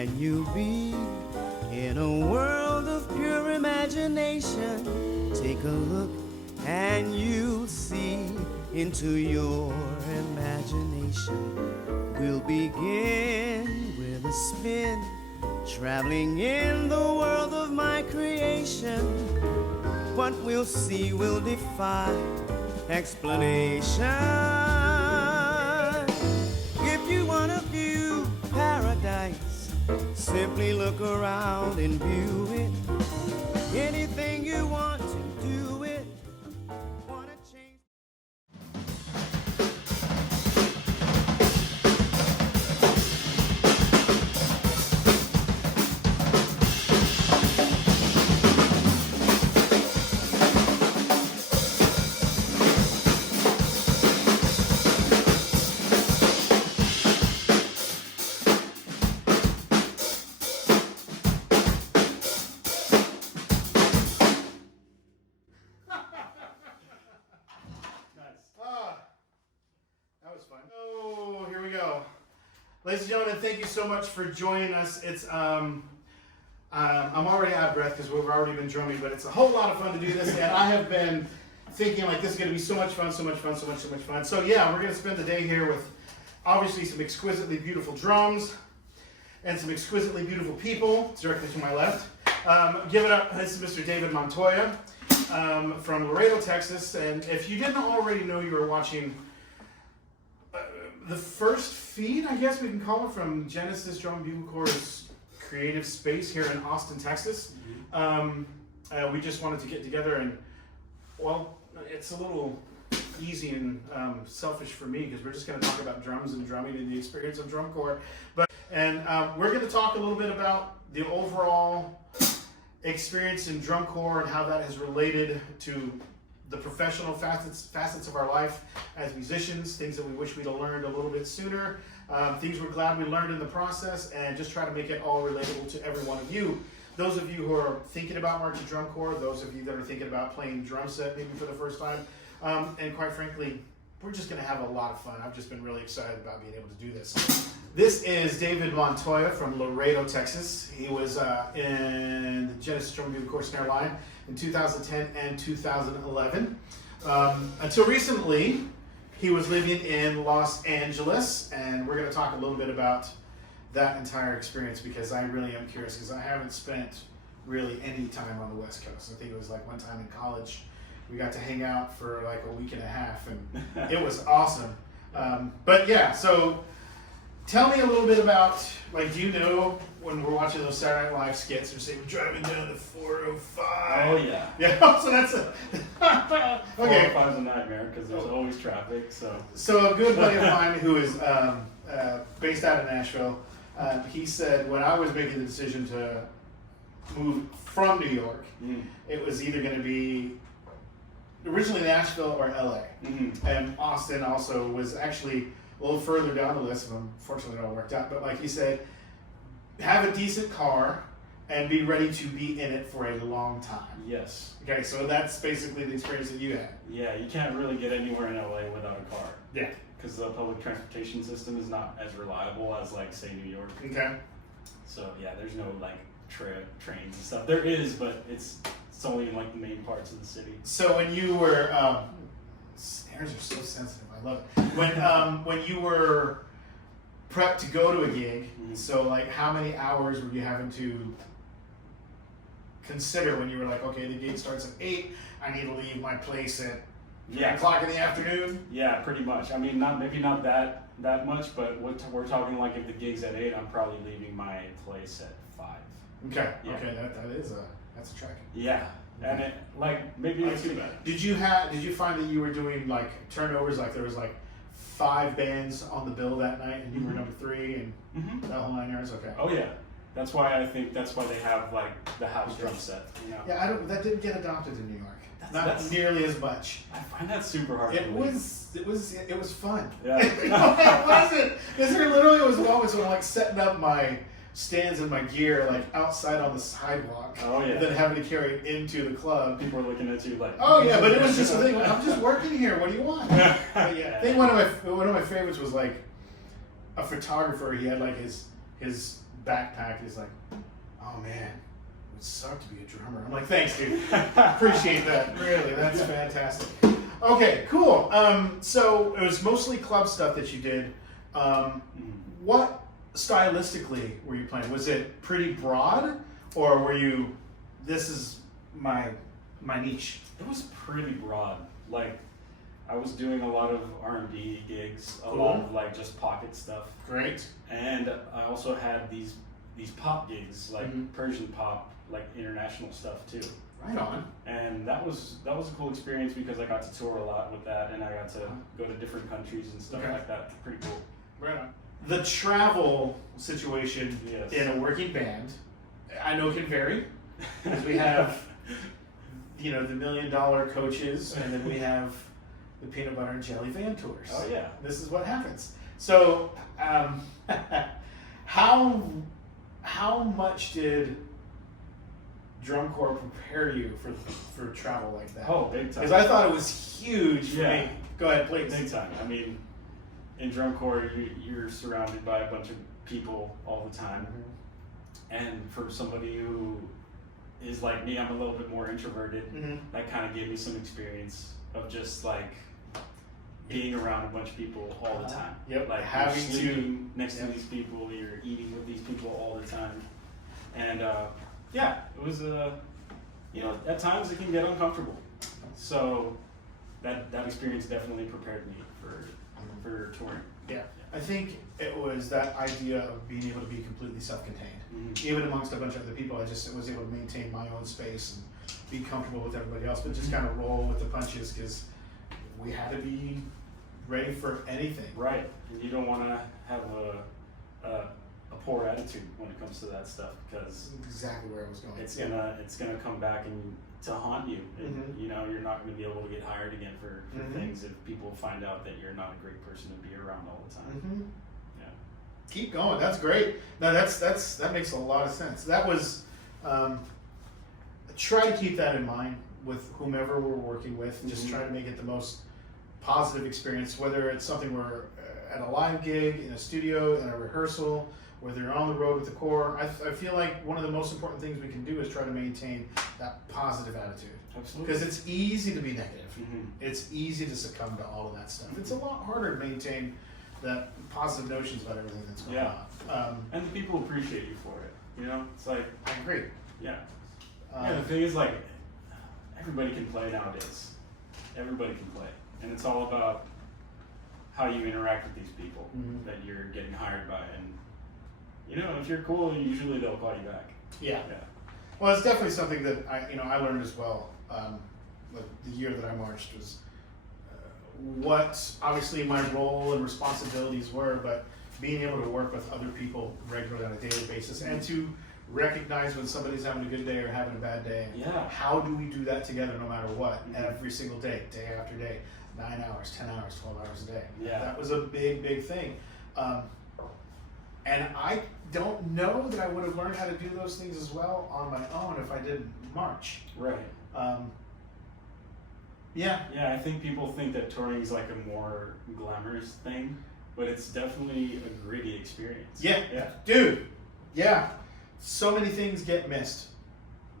and you'll be in a world of pure imagination. Take a look and you'll see into your imagination. We'll begin with a spin, traveling in the world of my creation. What we'll see will defy explanation. If you want to view paradise, simply look around and view it. Anything you want to do it. Want to change. Oh, here we go. Ladies and gentlemen, thank you so much for joining us. It's I'm already out of breath because we've already been drumming, but it's a whole lot of fun to do this, and I have been thinking like this is going to be so much fun, so much fun, so much fun. So yeah, we're going to spend the day here with obviously some exquisitely beautiful drums and some exquisitely beautiful people directly to my left. Give it up. This is Mr. David Montoya from Laredo, Texas, and if you didn't already know, you were watching the first feed, I guess we can call it, from Genesis Drum and Bugle Corps' creative space here in Austin, Texas. We just wanted to get together and, well, it's a little easy and selfish for me because we're just going to talk about drums and drumming and the experience of drum corps. And we're going to talk a little bit about the overall experience in drum corps and how that has related to the professional facets of our life as musicians, things that we wish we'd have learned a little bit sooner, things we're glad we learned in the process, and just try to make it all relatable to every one of you. Those of you who are thinking about marching drum corps, those of you that are thinking about playing drum set maybe for the first time, and quite frankly, we're just going to have a lot of fun. I've just been really excited about being able to do this. This is David Montoya from Laredo, Texas. He was in the Genesis Drum and Bugle Corps snare line in 2010 and 2011. Until recently, he was living in Los Angeles, and we're going to talk a little bit about that entire experience because I really am curious because I haven't spent really any time on the West Coast. I think it was like one time in college. We got to hang out for like a week and a half, and it was awesome. But yeah, so tell me a little bit about, like, do you know when we're watching those Saturday Night Live skits, they're saying, we're driving down the 405. Oh, yeah. Yeah, so that's a... Okay. 405's a nightmare because there's always traffic, so... So a good buddy of mine who is based out of Nashville, he said when I was making the decision to move from New York, it was either going to be originally Nashville or LA. And Austin also was actually a little further down the list, and unfortunately it all worked out. But like he said, have a decent car and be ready to be in it for a long time. Yes. Okay, so that's basically the experience that you had. Yeah, you can't really get anywhere in LA without a car. Yeah. Because the public transportation system is not as reliable as, like, say, New York. Okay. So, yeah, there's no, like, trains and stuff. There is, but it's only in, like, the main parts of the city. So when you were, snares are so sensitive, I love it. When you were prepped to go to a gig, so like how many hours were you having to consider when you were like, okay, the gig starts at 8, I need to leave my place at 3 o'clock in the afternoon? Yeah, pretty much. I mean, maybe not that much, but we're talking like if the gig's at 8, I'm probably leaving my place at 5. Okay. Yeah. Okay, that's a track. Yeah. Okay. And it, like, maybe Not it's too bad. Did you find that you were doing like turnovers, like there was like 5 bands on the bill that night and you were number 3 and that whole 9 yards? Okay. Oh yeah. That's why they have like the house drum set. You know? Yeah, that didn't get adopted in New York. Not nearly as much. I find that super hard. It was fun. Yeah. It wasn't, because there literally was moments when I'm like setting up my stands and my gear like outside on the sidewalk. Oh yeah. And then having to carry it into the club. People are looking at you like. Oh yeah, but it was just a thing. I'm just working here. What do you want? But yeah, I think one of my favorites was like a photographer. He had like his his backpack. He's like, oh man, it would suck to be a drummer. I'm like, thanks, dude. Appreciate that. Really, that's fantastic. Okay, cool. So it was mostly club stuff that you did. What stylistically were you playing? Was it pretty broad, or were you, this is my niche? It was pretty broad. Like, I was doing a lot of R&B gigs, a Cool. lot of like just pocket stuff, Great. and I also had these pop gigs, like Mhm. Persian pop, like international stuff too. Right on. And that was a cool experience because I got to tour a lot with that, and I got to go to different countries and stuff Okay. like that. Pretty cool. Right on. The travel situation Yes. in a working band, I know can vary, because we have, you know, the $1 million coaches, and then we have the peanut butter and jelly van tours. Oh yeah. This is what happens. So, how much did drum corps prepare you for travel like that? Oh, big time. Because I thought it was huge for Yeah. me. Go ahead, please. Big time. I mean, in drum corps, you're surrounded by a bunch of people all the time, and for somebody who is like me, I'm a little bit more introverted. Mhm. That kind of gave me some experience of just like being around a bunch of people all the time. Yep. Like Having you're to- sleeping next Yep. to these people, you're eating with these people all the time, and yeah, it was you know, at times it can get uncomfortable. So that experience definitely prepared me for touring. Yeah. I think it was that idea of being able to be completely self-contained. Mhm. Even amongst a bunch of other people, I just was able to maintain my own space and be comfortable with everybody else, but just kind of roll with the punches because we had to be ready for anything. Right, and you don't want to have a poor attitude when it comes to that stuff because Exactly where I was going. it's Yeah. gonna come back and to haunt you. And, Mhm. you know, you're not gonna be able to get hired again for Mhm. things if people find out that you're not a great person to be around all the time. Mhm. Yeah. Keep going. That's great. No, that makes a lot of sense. That was try to keep that in mind with whomever we're working with. Just Mhm. try to make it the most positive experience, whether it's something we're at a live gig, in a studio, in a rehearsal, whether you're on the road with the corps. I feel like one of the most important things we can do is try to maintain that positive attitude. Absolutely. Because it's easy to be negative. Mhm. It's easy to succumb to all of that stuff. It's a lot harder to maintain the positive notions about everything that's going Yeah. on. And the people appreciate you for it. You know, it's like, I agree. yeah. Yeah, the thing is, like, everybody can play nowadays. Everybody can play. And it's all about how you interact with these people Mhm. that you're getting hired by. And, you know, if you're cool, usually they'll call you back. Yeah. Yeah. Well, it's definitely something that I learned as well. Like the year that I marched was what obviously my role and responsibilities were, but being able to work with other people regularly on a daily basis and to recognize when somebody's having a good day or having a bad day. Yeah. How do we do that together no matter what? Mhm. Every single day, day after day, 9 hours, 10 hours, 12 hours a day. Yeah. That was a big, big thing. And I don't know that I would have learned how to do those things as well on my own if I didn't march. Right. Yeah. Yeah, I think people think that touring is like a more glamorous thing, but it's definitely a gritty experience. Yeah. Yeah. Dude. Yeah. So many things get missed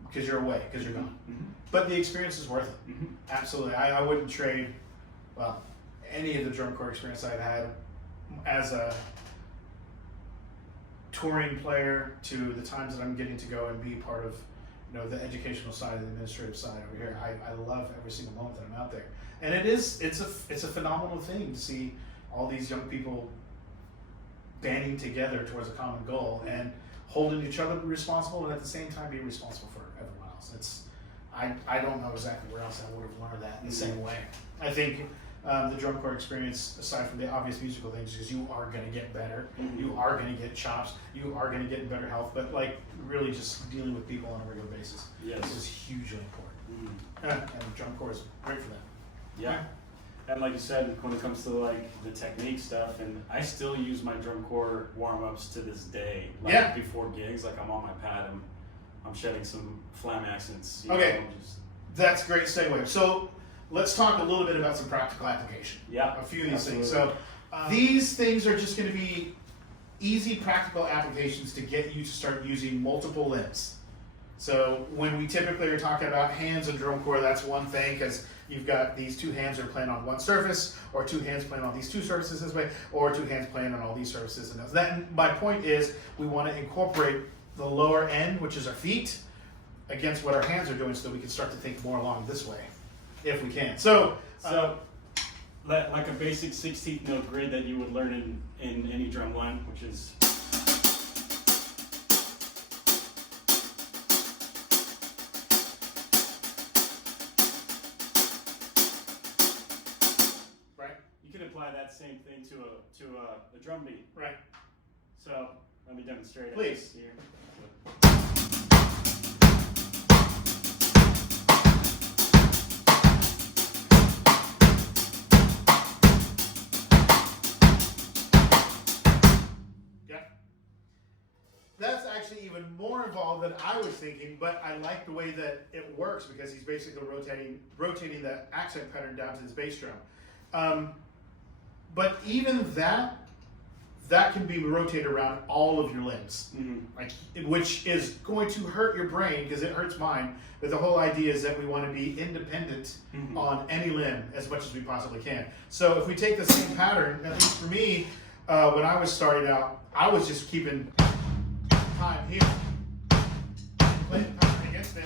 because you're away, because you're gone. Mhm. But the experience is worth it. Mhm. Absolutely. I wouldn't trade, well, any of the drum corps experience I've had as a touring player to the times that I'm getting to go and be part of, the educational side and the administrative side over here. I love every single moment that I'm out there. And it's a phenomenal thing to see all these young people banding together towards a common goal and holding each other responsible and at the same time being responsible for everyone else. I don't know exactly where else I would have learned that in the same way. I think the drum corps experience, aside from the obvious musical things, is you are going to get better, you are going to get chops, you are going to get in better health, but like really just dealing with people on a regular basis Yes. is hugely important. Mhm. And drum corps is great for that. Yeah. And like you said, when it comes to like the technique stuff, and I still use my drum corps warm-ups to this day. Like Yeah. before gigs, like I'm on my pad, I'm shedding some flam accents. Okay. Just, That's a great segue. So let's talk a little bit about some practical application. yeah. A few of these things. Absolutely. So these things are just going to be easy practical applications to get you to start using multiple limbs. So when we typically are talking about hands and drum corps, that's one thing, because you've got these two hands are playing on one surface, or two hands playing on these two surfaces this way, or two hands playing on all these surfaces. And that, my point is, we want to incorporate the lower end, which is our feet, against what our hands are doing, so that we can start to think more along this way, if we can. So like a basic 16th note grid that you would learn in any drum line, which is. right, You could apply that same thing to a drum beat. right. So let me demonstrate. Please. Here. That's actually even more involved than I was thinking, but I like the way that it works, because he's basically rotating the accent pattern down to his bass drum. But even that can be rotated around all of your limbs, like, which is going to hurt your brain, because it hurts mine. But the whole idea is that we want to be independent on any limb as much as we possibly can. So if we take the same pattern, at least for me, when I was starting out, I was just keeping time here, play the pattern against it.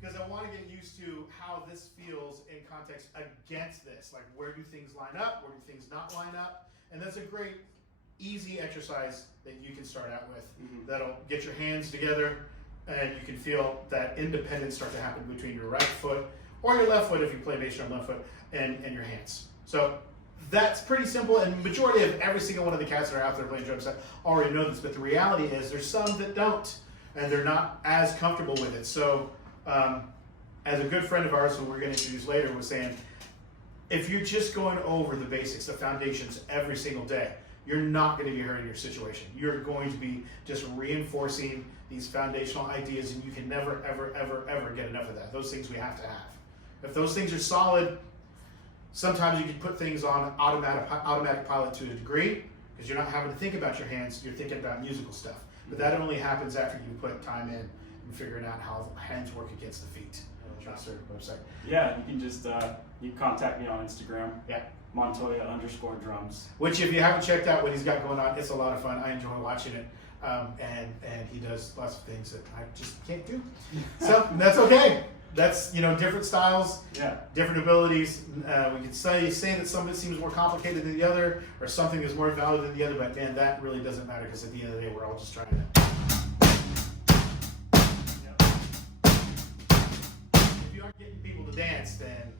Because I want to get used to how this feels in context against this. Like, where do things line up? Where do things not line up? And that's a great, easy exercise that you can start out with. That'll get your hands together, and you can feel that independence start to happen between your right foot, or your left foot if you play bass drum left foot, and your hands. So that's pretty simple, and the majority of every single one of the cats that are out there playing drums already know this, but the reality is there's some that don't, and they're not as comfortable with it. So as a good friend of ours, who we're going to introduce later, was saying, if you're just going over the basics, the foundations every single day, you're not going to be hurting your situation. You're going to be just reinforcing these foundational ideas, and you can never, ever, ever, ever get enough of that. Those things we have to have. If those things are solid, sometimes you can put things on automatic pilot to a degree, because you're not having to think about your hands, you're thinking about musical stuff. But that only happens after you put time in and figuring out how hands work against the feet. That's their website. Yeah, you can just you can contact me on Instagram. Yeah. Montoya_drums. Which, if you haven't checked out what he's got going on, it's a lot of fun. I enjoy watching it. And he does lots of things that I just can't do. So that's okay. That's, different styles, different abilities. We could say that some of it seems more complicated than the other, or something is more valid than the other, but man, that really doesn't matter, because at the end of the day, we're all just trying to. If you aren't getting people to dance, then,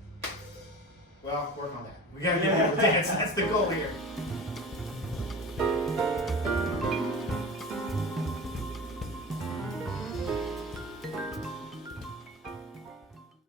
well, work on that. We gotta get people to dance. That's the goal here.